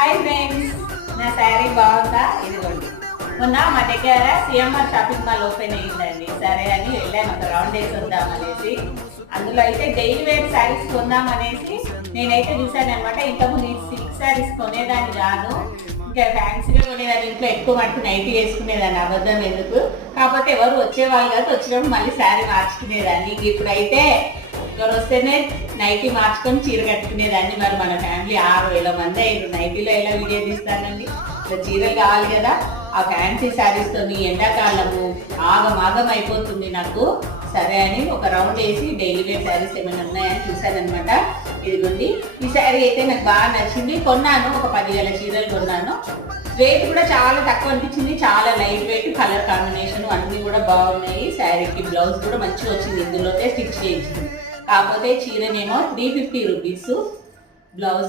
Hi friends, నా శారీ బాగుందా? ఇదిగోండి. మొన్న మా దగ్గర సిఎంఆర్ షాపింగ్ మాల్ ఓపెన్ అయ్యిందండి. సరే అని వెళ్ళాను, ఒక రౌండ్ వేసి వద్దామనేసి. అందులో అయితే డైలీ వేర్ శారీస్ కొందామనేసి నేనైతే చూసాను అనమాట. ఇంతకుముందు ఈ సిల్క్ శారీస్ కొనేదాన్ని కాదు, ఇంకా ఫ్యాన్సీగా కొనేదాన్ని. ఇంట్లో ఎక్కువ మటుకు నైటీ వేసుకునేదాన్ని, అబద్ధం ఎందుకు. కాకపోతే ఎవరు వచ్చేవాళ్ళు కాదు, వచ్చినప్పుడు మళ్ళీ శారీ మార్చుకునేదాన్ని. ఇప్పుడైతే ఎవరు వస్తేనే నైటీ మార్చుకొని చీర కట్టుకునేదాన్ని. మరి మన ఫ్యామిలీ 6,000 మంది అయ్యారు. నైటీలో ఎలా వీడియో తీస్తానండి? ఇట్లా చీరలు కావాలి కదా. ఆ ఫ్యాన్సీ శారీస్తో ఎండాకాలము ఆగం అయిపోతుంది నాకు. సరే అని ఒక రౌండ్ వేసి డైలీ వేర్ శారీస్ ఏమైనా ఉన్నాయని చూసానమాట. ఇదిగోండి, ఈ శారీ అయితే నాకు బాగా నచ్చింది. కొన్నాను, ఒక 10,000 చీరలు కొన్నాను. రేట్ కూడా చాలా తక్కువ అనిపించింది. చాలా లైట్ వెయిట్, కలర్ కాంబినేషన్ అన్నీ కూడా బాగున్నాయి. శారీకి బ్లౌజ్ కూడా మంచిగా వచ్చింది, ఇందులోనే స్టిచ్ చేయించింది. కాకపోతే చీరనేమో 350 రూపీస్, బ్లౌజ్